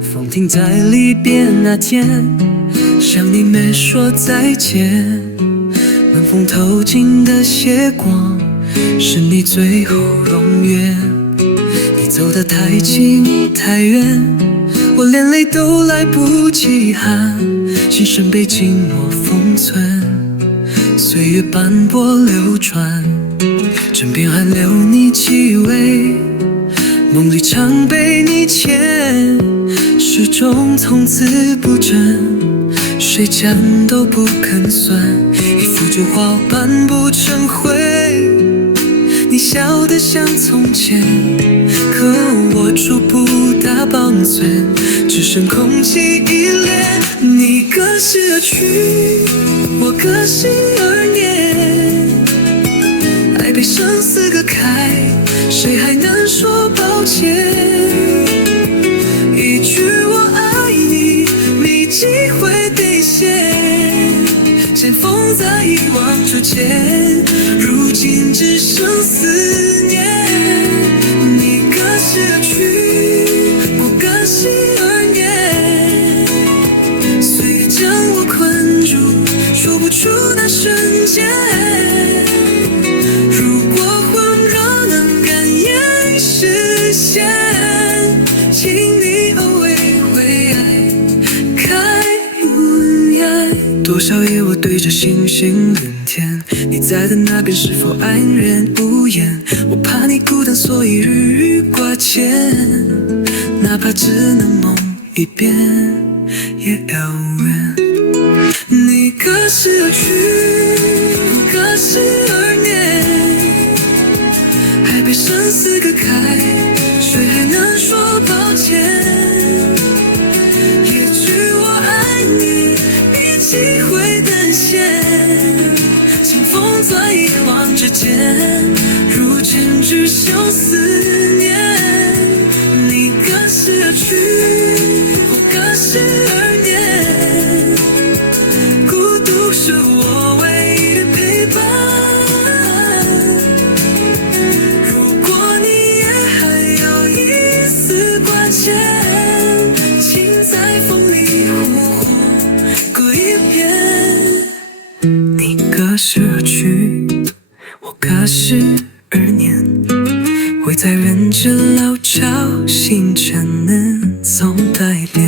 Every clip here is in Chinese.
风停在离别那天，向你没说再见。冷风透进的血光，是你最后永远。你走得太近太远，我连泪都来不及喊，心声被静默封存。岁月斑驳流转，枕边还留你气味，梦里常被你牵，始终从此不争，谁讲都不肯算，一幅旧画斑不成灰。你笑得像从前，可握住不大保存，只剩空气依恋。你隔世而去，我隔世而念，爱被生死隔开，谁还能说抱歉？一句我爱你，没机会兑现，尘封在遗忘之间，如今只剩思念。你隔世而去，我隔世而念，岁月将我困住，说不出那瞬间。如果火若能敢言实现，请你偶尔会爱开无言。多少夜我对着星星连天，你在的那边是否安然无言？我怕你孤单，所以日日挂牵，哪怕只能梦一遍也遥远。你隔世而去，我隔世而念，还被生死隔开，谁还能说抱歉？一句我爱你，没机会兑现，清风在遗忘之间，如今只剩思念。你隔世而去，我隔世而念，孤独是我唯一的陪伴。如果你也还有一丝挂牵，请在风里呼唤过一遍。你隔世而去，我隔世而念，会在人间老桥，星辰能总代变。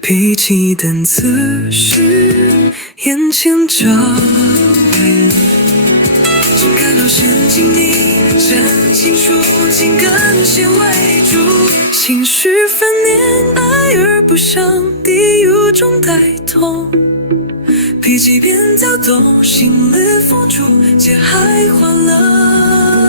脾气等此时，眼前照亮，情感都陷进你真情处，情感先为主，情绪分裂，爱而不伤，地狱中带痛，脾气变躁动，心里付出，皆还欢乐。